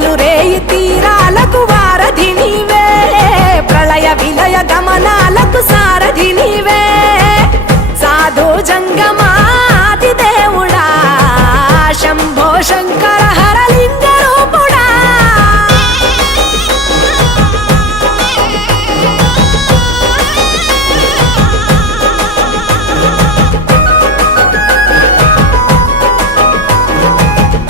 పగలు రేయి తీరాలకు వారధి నీవే, ప్రళయ విలయ గమనాలకు సారథి నీవే, సాధు జంగమాది దేవుడా శంభో శంకర